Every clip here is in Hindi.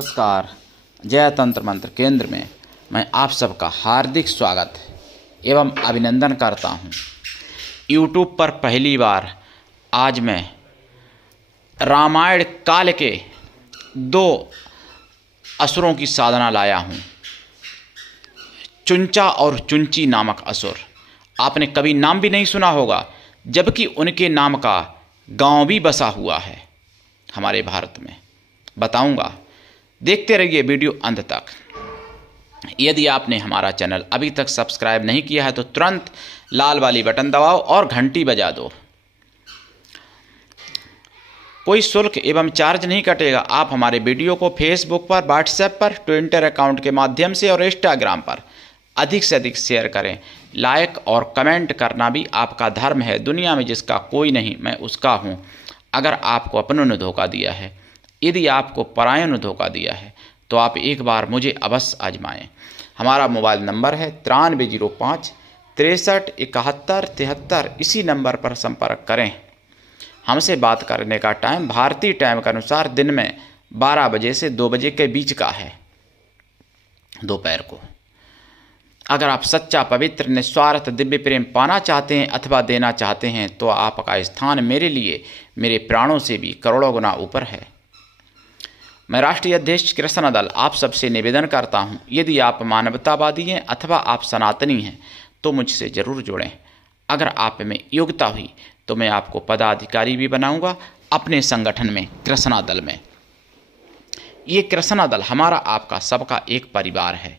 नमस्कार। जय तंत्र मंत्र केंद्र में मैं आप सबका हार्दिक स्वागत एवं अभिनंदन करता हूं। YouTube पर पहली बार आज मैं रामायण काल के 2 असुरों की साधना लाया हूं। चुंचा और चुंची नामक असुर, आपने कभी नाम भी नहीं सुना होगा, जबकि उनके नाम का गांव भी बसा हुआ है हमारे भारत में। बताऊंगा, देखते रहिए वीडियो अंत तक। यदि आपने हमारा चैनल अभी तक सब्सक्राइब नहीं किया है तो तुरंत लाल वाली बटन दबाओ और घंटी बजा दो। कोई शुल्क एवं चार्ज नहीं कटेगा। आप हमारे वीडियो को फेसबुक पर, व्हाट्सएप पर, ट्विटर अकाउंट के माध्यम से और इंस्टाग्राम पर अधिक से अधिक शेयर करें। लाइक और कमेंट करना भी आपका धर्म है। दुनिया में जिसका कोई नहीं, मैं उसका हूँ। अगर आपको अपनों ने धोखा दिया है, यदि आपको परायों ने धोखा दिया है, तो आप एक बार मुझे अवश्य आजमाएं। हमारा मोबाइल नंबर है 9305 63 71 73। इसी नंबर पर संपर्क करें। हमसे बात करने का टाइम भारतीय टाइम के अनुसार दिन में 12 बजे से 2 बजे के बीच का है, दोपहर को। अगर आप सच्चा, पवित्र, निस्वार्थ दिव्य प्रेम पाना चाहते हैं अथवा देना चाहते हैं, तो आपका स्थान मेरे लिए मेरे प्राणों से भी करोड़ों गुना ऊपर है। मैं राष्ट्रीय अध्यक्ष कृष्ण दल आप सबसे निवेदन करता हूं, यदि आप मानवतावादी हैं अथवा आप सनातनी हैं तो मुझसे ज़रूर जुड़ें। अगर आप में योग्यता हुई तो मैं आपको पदाधिकारी भी बनाऊंगा अपने संगठन में, कृष्णा दल में। ये कृष्णा दल हमारा, आपका, सबका एक परिवार है।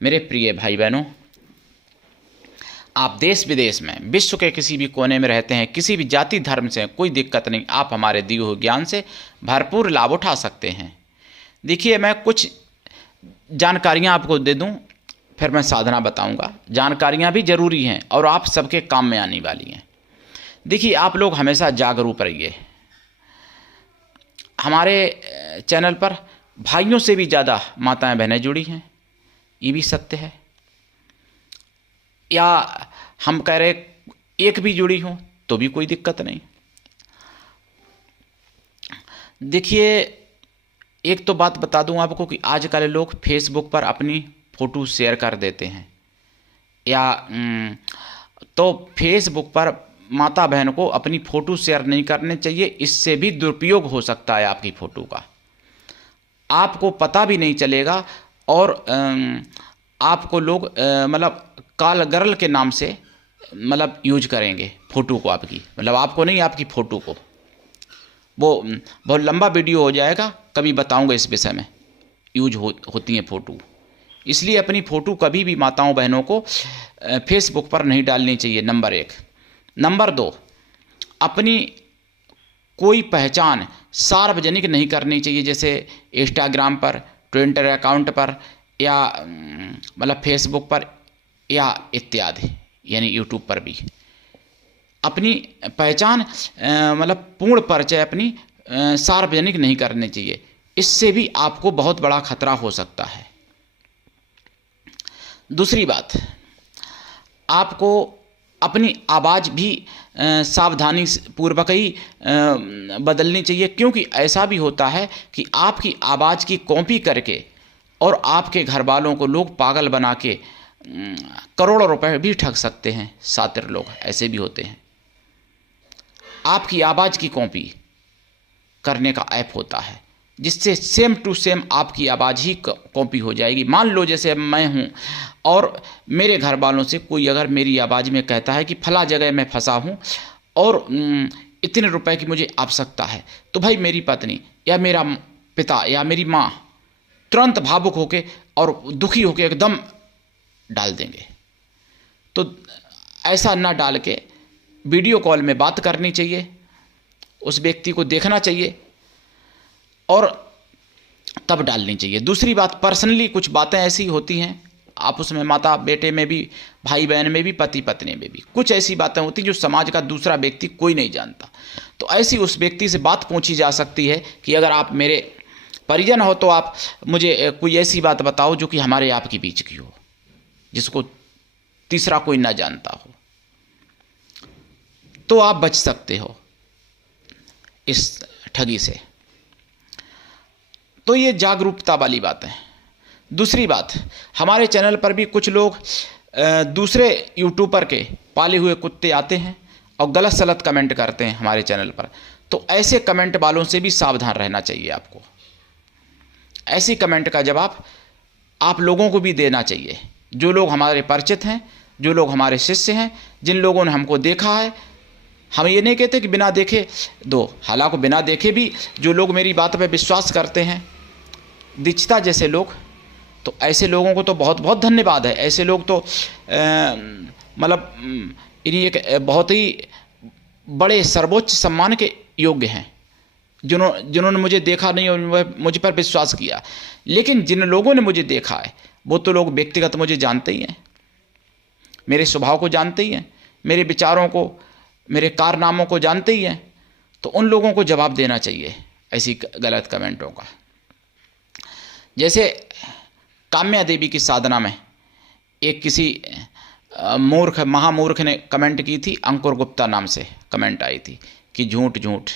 मेरे प्रिय भाई बहनों, आप देश विदेश में, विश्व के किसी भी कोने में रहते हैं, किसी भी जाति धर्म से, कोई दिक्कत नहीं। आप हमारे दिए हुए ज्ञान से भरपूर लाभ उठा सकते हैं। देखिए, मैं कुछ जानकारियां आपको दे दूं, फिर मैं साधना बताऊंगा। जानकारियां भी जरूरी हैं और आप सबके काम में आने वाली हैं। देखिए, आप लोग हमेशा जागरूक रहिए। हमारे चैनल पर भाइयों से भी ज़्यादा माताएं बहनें जुड़ी हैं, ये भी सत्य है। या हम कह रहे एक भी जुड़ी हो तो भी कोई दिक्कत नहीं। देखिए, एक तो बात बता दूं आपको कि आजकल लोग फेसबुक पर अपनी फ़ोटो शेयर कर देते हैं, या तो फेसबुक पर माता बहन को अपनी फ़ोटो शेयर नहीं करने चाहिए। इससे भी दुरुपयोग हो सकता है आपकी फ़ोटो का, आपको पता भी नहीं चलेगा। और आपको लोग मतलब काल गर्ल के नाम से मतलब यूज करेंगे फ़ोटो को आपकी, मतलब आपको नहीं, आपकी फ़ोटो को। वो बहुत लंबा वीडियो हो जाएगा, कभी बताऊंगा इस विषय में। यूज होती हैं फ़ोटो, इसलिए अपनी फ़ोटो कभी भी माताओं बहनों को फेसबुक पर नहीं डालनी चाहिए, नंबर 1। नंबर 2, अपनी कोई पहचान सार्वजनिक नहीं करनी चाहिए, जैसे इंस्टाग्राम पर, ट्विटर अकाउंट पर, या मतलब फेसबुक पर, या इत्यादि, यानी यूट्यूब पर भी। अपनी पहचान मतलब पूर्ण परिचय अपनी सार्वजनिक नहीं करनी चाहिए। इससे भी आपको बहुत बड़ा खतरा हो सकता है। दूसरी बात, आपको अपनी आवाज़ भी सावधानी पूर्वक ही बदलनी चाहिए, क्योंकि ऐसा भी होता है कि आपकी आवाज़ की कॉपी करके और आपके घर वालों को लोग पागल बना के करोड़ों रुपए भी ठग सकते हैं। शातिर लोग ऐसे भी होते हैं। आपकी आवाज़ की कॉपी करने का ऐप होता है, जिससे सेम टू सेम आपकी आवाज़ ही कॉपी हो जाएगी। मान लो जैसे मैं हूँ और मेरे घर वालों से कोई अगर मेरी आवाज़ में कहता है कि फला जगह मैं फंसा हूँ और इतने रुपए की मुझे आवश्यकता है, तो भाई मेरी पत्नी या मेरा पिता या मेरी माँ तुरंत भावुक होके और दुखी होके एकदम डाल देंगे। तो ऐसा ना डाल के वीडियो कॉल में बात करनी चाहिए, उस व्यक्ति को देखना चाहिए और तब डालनी चाहिए। दूसरी बात, पर्सनली कुछ बातें ऐसी होती हैं आपस में, माता बेटे में भी, भाई बहन में भी, पति पत्नी में भी, कुछ ऐसी बातें होती हैं जो समाज का दूसरा व्यक्ति कोई नहीं जानता। तो ऐसी उस व्यक्ति से बात पूछी जा सकती है कि अगर आप मेरे परिजन हो तो आप मुझे कोई ऐसी बात बताओ जो कि हमारे आपके बीच की हो, जिसको तीसरा कोई ना जानता हो, तो आप बच सकते हो इस ठगी से। तो ये जागरूकता वाली बात है। दूसरी बात, हमारे चैनल पर भी कुछ लोग दूसरे यूट्यूबर के पाले हुए कुत्ते आते हैं और गलत सलत कमेंट करते हैं हमारे चैनल पर। तो ऐसे कमेंट वालों से भी सावधान रहना चाहिए आपको। ऐसी कमेंट का जवाब आप लोगों को भी देना चाहिए, जो लोग हमारे परिचित हैं, जो लोग हमारे शिष्य हैं, जिन लोगों ने हमको देखा है। हम ये नहीं कहते कि बिना देखे दो, हालांकि बिना देखे भी जो लोग मेरी बात पे विश्वास करते हैं, दीक्षिता जैसे लोग, तो ऐसे लोगों को तो बहुत बहुत धन्यवाद है। ऐसे लोग तो मतलब इन्हीं एक बहुत ही बड़े सर्वोच्च सम्मान के योग्य हैं, जिन्होंने मुझे देखा नहीं और मुझ पर विश्वास किया। लेकिन जिन लोगों ने मुझे देखा है वो तो लोग व्यक्तिगत मुझे जानते ही हैं, मेरे स्वभाव को जानते ही हैं, मेरे विचारों को, मेरे कारनामों को जानते ही हैं। तो उन लोगों को जवाब देना चाहिए ऐसी गलत कमेंटों का। जैसे काम्या देवी की साधना में एक किसी मूर्ख महामूर्ख ने कमेंट की थी, अंकुर गुप्ता नाम से कमेंट आई थी कि झूठ झूठ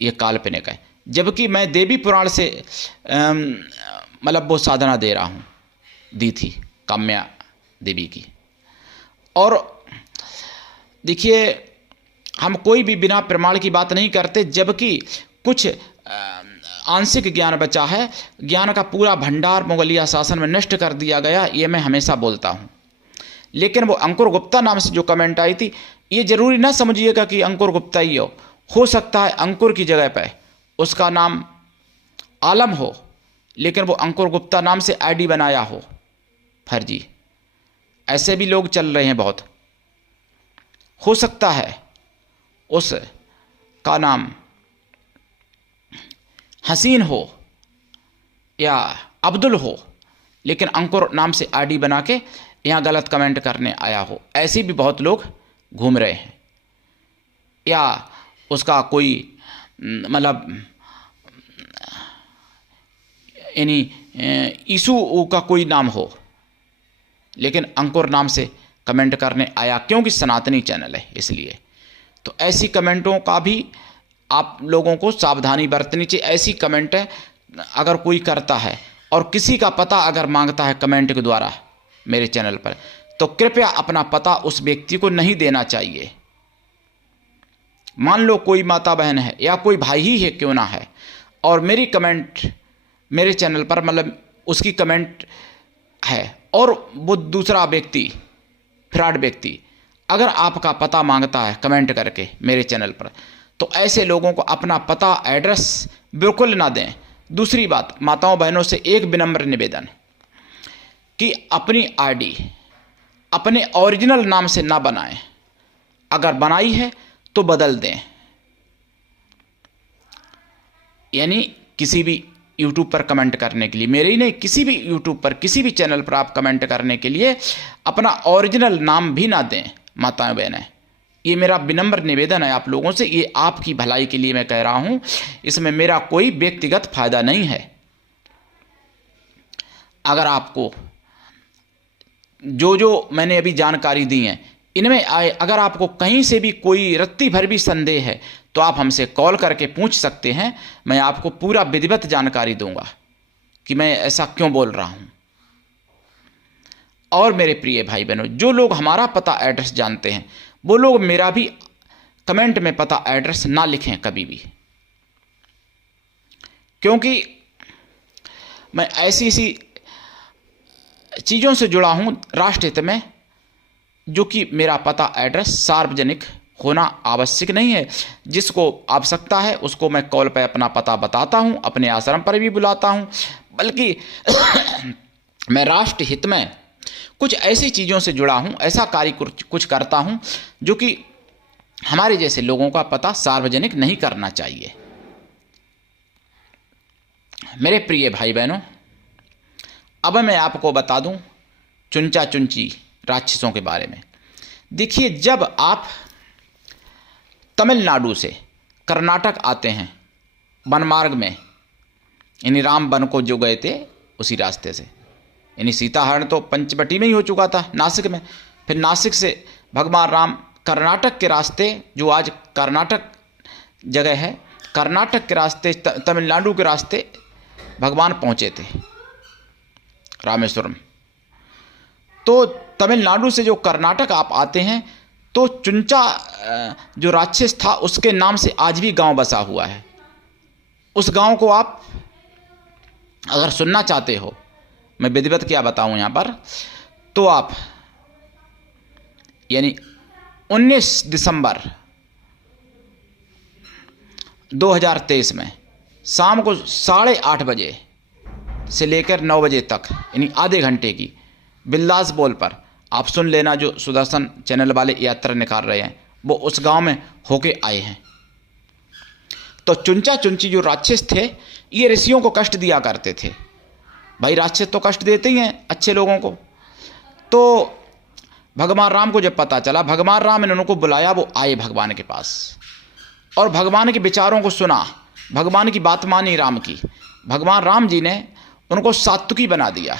ये काल्पनिक है, जबकि मैं देवी पुराण से मतलब वो साधना दे रहा हूँ, दी थी काम्या देवी की। और देखिए, हम कोई भी बिना प्रमाण की बात नहीं करते, जबकि कुछ आंशिक ज्ञान बचा है। ज्ञान का पूरा भंडार मुगलिया शासन में नष्ट कर दिया गया, ये मैं हमेशा बोलता हूँ। लेकिन वो अंकुर गुप्ता नाम से जो कमेंट आई थी, ये जरूरी ना समझिएगा कि अंकुर गुप्ता ही हो सकता है अंकुर की जगह पे उसका नाम आलम हो, लेकिन वो अंकुर गुप्ता नाम से आईडी बनाया हो फर्जी। ऐसे भी लोग चल रहे हैं बहुत। हो सकता है उस का नाम हसीन हो या अब्दुल हो, लेकिन अंकुर नाम से आईडी बना के यहाँ गलत कमेंट करने आया हो। ऐसे भी बहुत लोग घूम रहे हैं। या उसका कोई मतलब यानी ईसु का कोई नाम हो, लेकिन अंकुर नाम से कमेंट करने आया, क्योंकि सनातनी चैनल है इसलिए। तो ऐसी कमेंटों का भी आप लोगों को सावधानी बरतनी चाहिए। ऐसी कमेंट अगर कोई करता है और किसी का पता अगर मांगता है कमेंट के द्वारा मेरे चैनल पर, तो कृपया अपना पता उस व्यक्ति को नहीं देना चाहिए। मान लो कोई माता बहन है या कोई भाई ही है क्यों ना है, और मेरी कमेंट मेरे चैनल पर मतलब उसकी कमेंट है, और वो दूसरा व्यक्ति फ्रॉड व्यक्ति अगर आपका पता मांगता है कमेंट करके मेरे चैनल पर, तो ऐसे लोगों को अपना पता एड्रेस बिल्कुल ना दें। दूसरी बात, माताओं बहनों से एक विनम्र निवेदन कि अपनी आईडी अपने ओरिजिनल नाम से ना बनाएं। अगर बनाई है तो बदल दें। यानी किसी भी यूट्यूब पर कमेंट करने के लिए, मेरे ही नहीं, किसी भी यूट्यूब पर किसी भी चैनल पर आप कमेंट करने के लिए अपना ओरिजिनल नाम भी ना दें माताएं बहनें। ये मेरा विनम्र निवेदन है आप लोगों से। ये आपकी भलाई के लिए मैं कह रहा हूं, इसमें मेरा कोई व्यक्तिगत फायदा नहीं है। अगर आपको जो मैंने अभी जानकारी दी है इनमें अगर आपको कहीं से भी कोई रत्ती भर भी संदेह है तो आप हमसे कॉल करके पूछ सकते हैं। मैं आपको पूरा विधिवत जानकारी दूंगा कि मैं ऐसा क्यों बोल रहा हूं। और मेरे प्रिय भाई बहनों, जो लोग हमारा पता एड्रेस जानते हैं वो लोग मेरा भी कमेंट में पता एड्रेस ना लिखें कभी भी, क्योंकि मैं ऐसी चीज़ों से जुड़ा हूं राष्ट्र हित में, जो कि मेरा पता एड्रेस सार्वजनिक होना आवश्यक नहीं है। जिसको आवश्यकता है उसको मैं कॉल पर अपना पता बताता हूं, अपने आश्रम पर भी बुलाता हूं, बल्कि मैं राष्ट्र हित में कुछ ऐसी चीज़ों से जुड़ा हूं, ऐसा कार्य कुछ करता हूं जो कि हमारे जैसे लोगों का पता सार्वजनिक नहीं करना चाहिए। मेरे प्रिय भाई बहनों, अब मैं आपको बता दूं चुंचा चुंची राक्षसों के बारे में। देखिए, जब आप तमिलनाडु से कर्नाटक आते हैं वनमार्ग में, यानी राम वन को जो गए थे उसी रास्ते से, यानी सीताहरण तो पंचवटी में ही हो चुका था नासिक में, फिर नासिक से भगवान राम कर्नाटक के रास्ते, जो आज कर्नाटक जगह है, कर्नाटक के रास्ते तमिलनाडु के रास्ते भगवान पहुँचे थे रामेश्वरम। तो तमिलनाडु से जो कर्नाटक आप आते हैं तो चुंचा जो राक्षस था उसके नाम से आज भी गांव बसा हुआ है। उस गांव को आप अगर सुनना चाहते हो, मैं विधिवत क्या बताऊं यहाँ पर, तो आप यानी 19 दिसंबर 2023 में शाम को 8:30 बजे से लेकर 9 बजे तक यानी आधे घंटे की बिल्लास बोल पर आप सुन लेना। जो सुदर्शन चैनल वाले यात्रा निकाल रहे हैं वो उस गांव में होके आए हैं। तो चुंचा चुंची जो राक्षस थे ये ऋषियों को कष्ट दिया करते थे। भाई राक्षस तो कष्ट देते ही हैं अच्छे लोगों को। तो भगवान राम को जब पता चला, भगवान राम ने उनको बुलाया, वो आए भगवान के पास और भगवान के विचारों को सुना, भगवान की बात मानी राम की। भगवान राम जी ने उनको सात्विकी बना दिया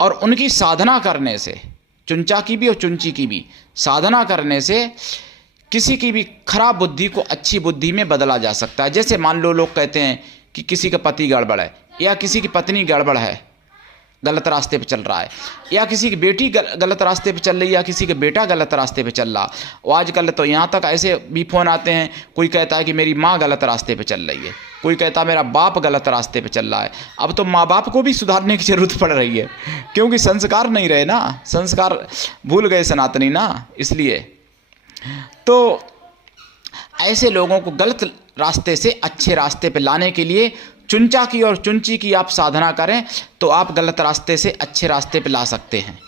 और उनकी साधना करने से, चुंचा की भी और चुंची की भी साधना करने से किसी की भी खराब बुद्धि को अच्छी बुद्धि में बदला जा सकता है। जैसे मान लो लोग कहते हैं कि किसी का पति गड़बड़ है या किसी की पत्नी गड़बड़ है, गलत रास्ते पे चल रहा है, या किसी की बेटी गलत रास्ते पे चल रही है, या किसी का बेटा गलत रास्ते पे चल रहा। और आजकल तो यहाँ तक ऐसे भी फ़ोन आते हैं, कोई कहता है कि मेरी माँ गलत रास्ते पे चल रही है, कोई कहता है मेरा बाप गलत रास्ते पे चल रहा है। अब तो माँ बाप को भी सुधारने की ज़रूरत पड़ रही है, क्योंकि संस्कार नहीं रहे ना, संस्कार भूल गए सनातनी ना। इसलिए तो ऐसे लोगों को गलत रास्ते से अच्छे रास्ते पे लाने के लिए चुंचा की और चुंची की आप साधना करें तो आप गलत रास्ते से अच्छे रास्ते पे ला सकते हैं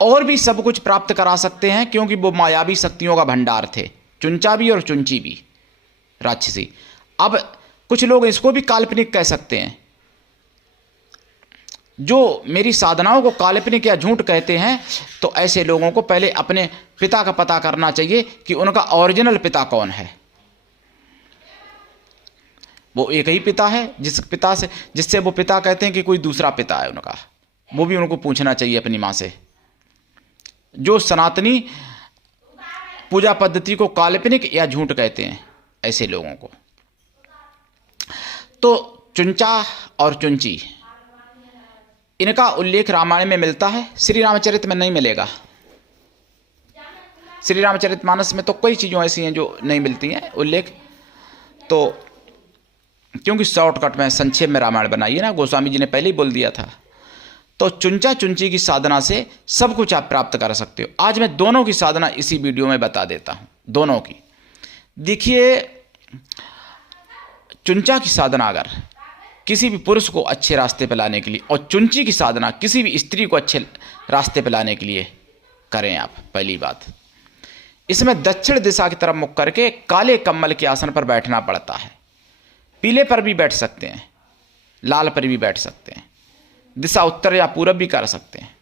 और भी सब कुछ प्राप्त करा सकते हैं, क्योंकि वो मायावी शक्तियों का भंडार थे, चुंचा भी और चुंची भी राक्षसी। अब कुछ लोग इसको भी काल्पनिक कह सकते हैं, जो मेरी साधनाओं को काल्पनिक या झूठ कहते हैं। तो ऐसे लोगों को पहले अपने पिता का पता करना चाहिए कि उनका ओरिजिनल पिता कौन है। वो एक ही पिता है जिससे वो पिता कहते हैं कि कोई दूसरा पिता है उनका, वो भी उनको पूछना चाहिए अपनी माँ से। जो सनातनी पूजा पद्धति को काल्पनिक या झूठ कहते हैं ऐसे लोगों को। तो चुंचा और चुंची इनका उल्लेख रामायण में मिलता है, श्री रामचरित में नहीं मिलेगा। श्री रामचरितमानस में तो कई चीज़ों ऐसी हैं जो नहीं मिलती हैं उल्लेख, तो क्योंकि शॉर्टकट में संक्षेप में रामायण बनाई है ना, गोस्वामी जी ने पहले ही बोल दिया था। तो चुंचा चुंची की साधना से सब कुछ आप प्राप्त कर सकते हो। आज मैं दोनों की साधना इसी वीडियो में बता देता हूँ, दोनों की। देखिए, चुंचा की साधना अगर किसी भी पुरुष को अच्छे रास्ते पर लाने के लिए, और चुंची की साधना किसी भी स्त्री को अच्छे रास्ते पर लाने के लिए करें आप। पहली बात, इसमें दक्षिण दिशा की तरफ मुख करके काले कमल के आसन पर बैठना पड़ता है। पीले पर भी बैठ सकते हैं, लाल पर भी बैठ सकते हैं, दिशा उत्तर या पूरब भी कर सकते हैं।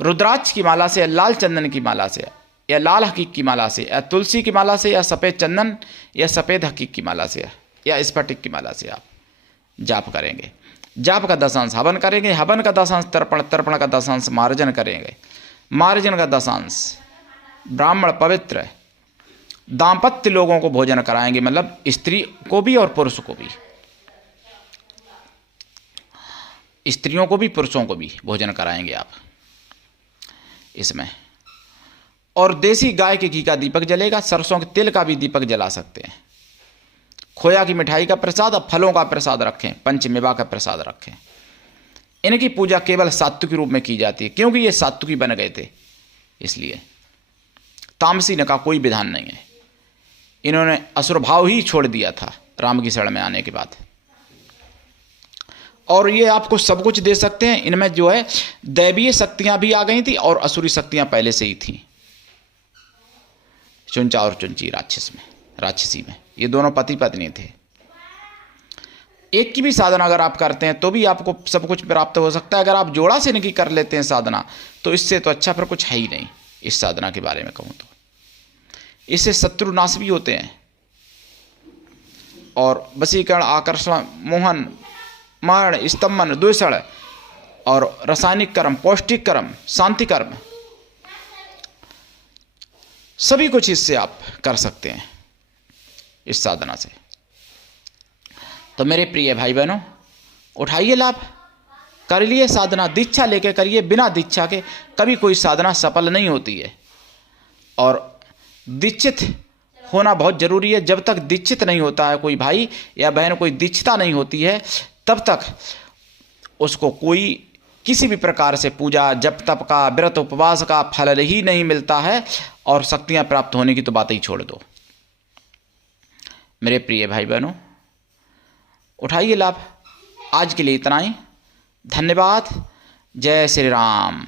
रुद्राक्ष की माला से या लाल चंदन की माला से या लाल हकीक की माला से या तुलसी की माला से या सफ़ेद चंदन या सफ़ेद हकीक की माला से या स्फटिक की माला से आप जाप करेंगे। जाप का 10 हवन करेंगे, हवन का 10 तर्पण, तर्पण का 10 मार्जन करेंगे, मार्जन का 10 ब्राह्मण पवित्र दाम्पत्य लोगों को भोजन कराएंगे, मतलब स्त्री को भी और पुरुष को भी, स्त्रियों को भी पुरुषों को भी भोजन कराएंगे आप इसमें। और देसी गाय के घी का दीपक जलेगा, सरसों के तेल का भी दीपक जला सकते हैं। खोया की मिठाई का प्रसाद और फलों का प्रसाद रखें, पंचमेवा का प्रसाद रखें। इनकी पूजा केवल सात्विक रूप में की जाती है, क्योंकि ये सात्विकी बन गए थे, इसलिए तामसी का कोई विधान नहीं है। इन्होंने असुर भाव ही छोड़ दिया था राम की शरण में आने के बाद। और ये आपको सब कुछ दे सकते हैं। इनमें जो है दैवीय शक्तियां भी आ गई थी और असुरी शक्तियां पहले से ही थी, चुंचा और चुंची राक्षसी में ये दोनों पति पत्नी थे। एक की भी साधना अगर आप करते हैं तो भी आपको सब कुछ प्राप्त हो सकता है। अगर आप जोड़ा से इनकी कर लेते हैं साधना तो इससे तो अच्छा फिर कुछ है ही नहीं। इस साधना के बारे में कहूँ तो इससे शत्रु नाश भी होते हैं, और वशीकरण, आकर्षण, मोहन, मारण, स्तंभन, द्वेषण और रासायनिक कर्म, पौष्टिक कर्म, शांति कर्म, सभी कुछ इससे आप कर सकते हैं इस साधना से। तो मेरे प्रिय भाई बहनों, उठाइए लाभ, कर लिए साधना, दीक्षा लेके करिए। बिना दीक्षा के कभी कोई साधना सफल नहीं होती है। और दीक्षित होना बहुत ज़रूरी है। जब तक दीक्षित नहीं होता है कोई भाई या बहन, कोई दीक्षिता नहीं होती है, तब तक उसको कोई किसी भी प्रकार से पूजा जप तप का, व्रत उपवास का फल ही नहीं मिलता है। और शक्तियाँ प्राप्त होने की तो बात ही छोड़ दो। मेरे प्रिय भाई बहनों, उठाइए लाभ। आज के लिए इतना ही। धन्यवाद। जय श्री राम।